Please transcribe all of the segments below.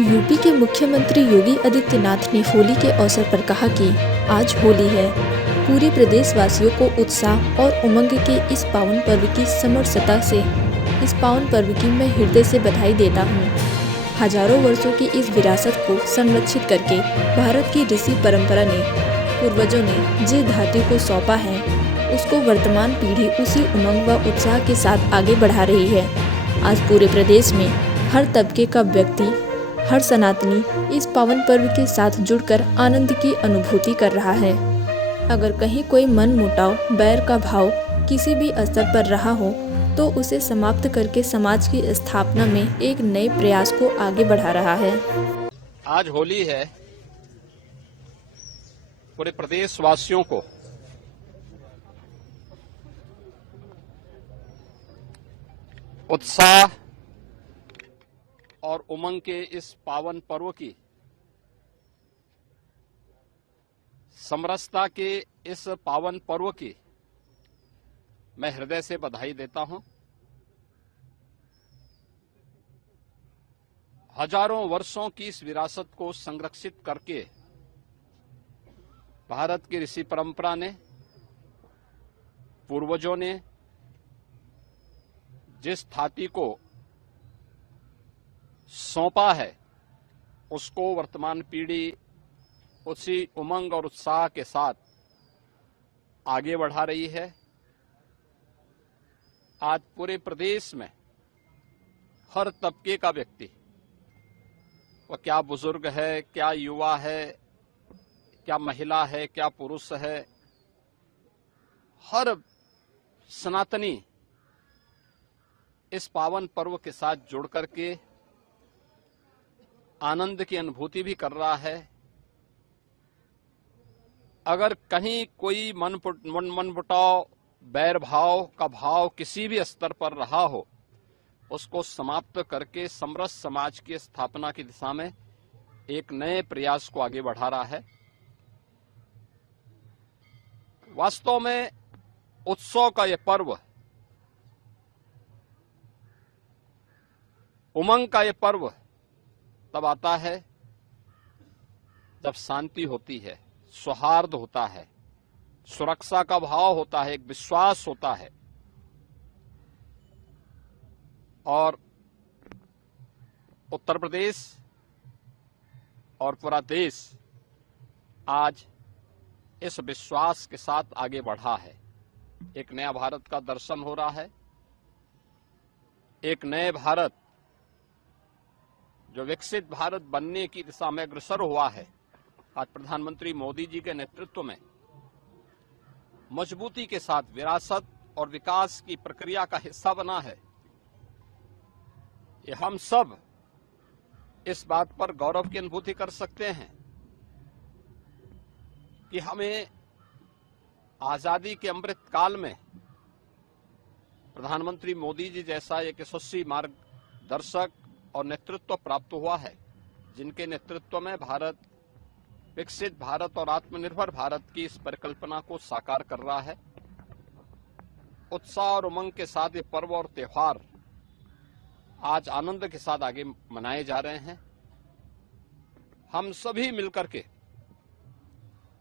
UP के मुख्यमंत्री योगी आदित्यनाथ ने होली के अवसर पर कहा कि आज होली है। पूरे प्रदेशवासियों को उत्साह और उमंग के इस पावन पर्व की समरसता से इस पावन पर्व की मैं हृदय से बधाई देता हूँ। हजारों वर्षों की इस विरासत को संरक्षित करके भारत की ऋषि परंपरा ने पूर्वजों ने जिस धातु को सौंपा है उसको वर्तमान पीढ़ी उसी उमंग व उत्साह के साथ आगे बढ़ा रही है। आज पूरे प्रदेश में हर तबके का व्यक्ति, हर सनातनी इस पावन पर्व के साथ जुड़कर आनंद की अनुभूति कर रहा है। अगर कहीं कोई मन मुटाव, बैर का भाव किसी भी स्तर पर रहा हो तो उसे समाप्त करके समाज की स्थापना में एक नए प्रयास को आगे बढ़ा रहा है। आज होली है। पूरे प्रदेशवासियों को उत्साह और उमंग के इस पावन पर्व की, समरसता के इस पावन पर्व की मैं हृदय से बधाई देता हूं। हजारों वर्षों की इस विरासत को संरक्षित करके भारत की ऋषि परंपरा ने, पूर्वजों ने जिस थाती को सौंपा है उसको वर्तमान पीढ़ी उसी उमंग और उत्साह के साथ आगे बढ़ा रही है। आज पूरे प्रदेश में हर तबके का व्यक्ति, वह क्या बुजुर्ग है, क्या युवा है, क्या महिला है, क्या पुरुष है, हर सनातनी इस पावन पर्व के साथ जुड़ करके आनंद की अनुभूति भी कर रहा है। अगर कहीं कोई मनमुटाव, बैर भाव का भाव किसी भी स्तर पर रहा हो, उसको समाप्त करके समरस समाज की स्थापना की दिशा में एक नए प्रयास को आगे बढ़ा रहा है। वास्तव में उत्सव का यह पर्व, उमंग का यह पर्व तब आता है जब शांति होती है, सौहार्द होता है, सुरक्षा का भाव होता है, एक विश्वास होता है। और उत्तर प्रदेश और पूरा देश आज इस विश्वास के साथ आगे बढ़ा है। एक नया भारत का दर्शन हो रहा है। एक नए भारत जो विकसित भारत बनने की दिशा में अग्रसर हुआ है, आज प्रधानमंत्री मोदी जी के नेतृत्व में मजबूती के साथ विरासत और विकास की प्रक्रिया का हिस्सा बना है। ये हम सब इस बात पर गौरव की अनुभूति कर सकते हैं कि हमें आजादी के अमृत काल में प्रधानमंत्री मोदी जी जैसा एक यशस्वी मार्गदर्शक और नेतृत्व प्राप्त हुआ है, जिनके नेतृत्व में भारत विकसित भारत और आत्मनिर्भर भारत की इस परिकल्पना को साकार कर रहा है। उत्साह और उमंग के साथ ये पर्व और त्योहार आज आनंद के साथ आगे मनाए जा रहे हैं। हम सभी मिलकर के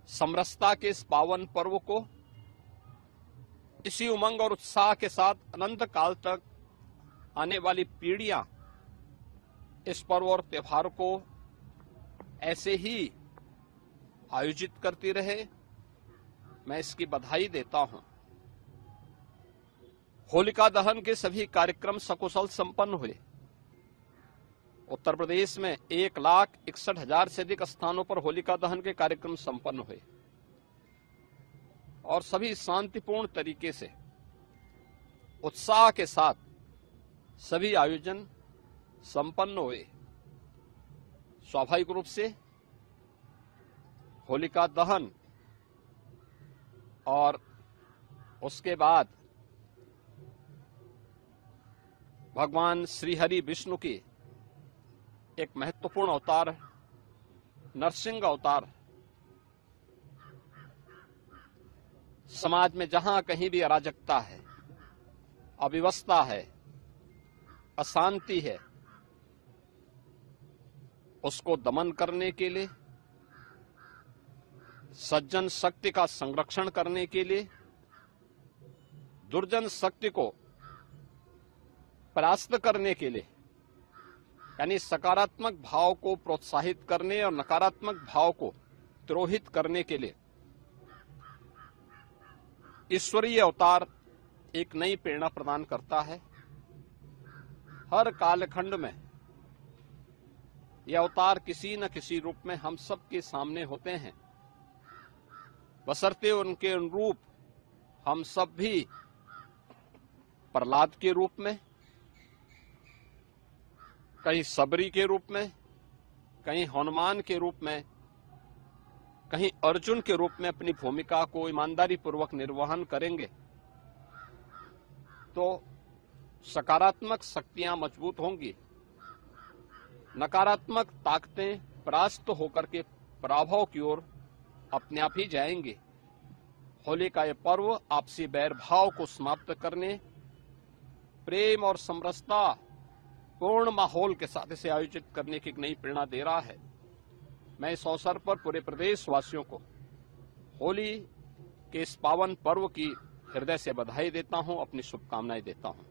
समरसता के इस पावन पर्व को इसी उमंग और उत्साह के साथ अनंत काल तक आने वाली पीढ़ियां इस पर्व और त्योहार को ऐसे ही आयोजित करती रहे, मैं इसकी बधाई देता हूं। होलिका दहन के सभी कार्यक्रम सकुशल संपन्न हुए। उत्तर प्रदेश में 1,61,000 से अधिक स्थानों पर होलिका दहन के कार्यक्रम संपन्न हुए और सभी शांतिपूर्ण तरीके से, उत्साह के साथ सभी आयोजन संपन्न हुए। स्वाभाविक रूप से होलिका दहन और उसके बाद भगवान श्री हरि विष्णु की एक महत्वपूर्ण अवतार, नरसिंह अवतार, समाज में जहां कहीं भी अराजकता है, अव्यवस्था है, अशांति है, उसको दमन करने के लिए, सज्जन शक्ति का संरक्षण करने के लिए, दुर्जन शक्ति को परास्त करने के लिए, यानी सकारात्मक भाव को प्रोत्साहित करने और नकारात्मक भाव को तिरोहित करने के लिए ईश्वरीय अवतार एक नई प्रेरणा प्रदान करता है। हर कालखंड में यह अवतार किसी न किसी रूप में हम सब के सामने होते हैं, बशर्ते उनके अनुरूप हम सब भी प्रहलाद के रूप में, कहीं सबरी के रूप में, कहीं हनुमान के रूप में, कहीं अर्जुन के रूप में अपनी भूमिका को ईमानदारी पूर्वक निर्वहन करेंगे तो सकारात्मक शक्तियां मजबूत होंगी, नकारात्मक ताकतें परास्त होकर के पराभव की ओर अपने आप ही जाएंगे। होली का यह पर्व आपसी बैर भाव को समाप्त करने, प्रेम और समरसता पूर्ण माहौल के साथ इसे आयोजित करने की एक नई प्रेरणा दे रहा है। मैं इस अवसर पर पूरे प्रदेश वासियों को होली के इस पावन पर्व की हृदय से बधाई देता हूं, अपनी शुभकामनाएं देता हूं।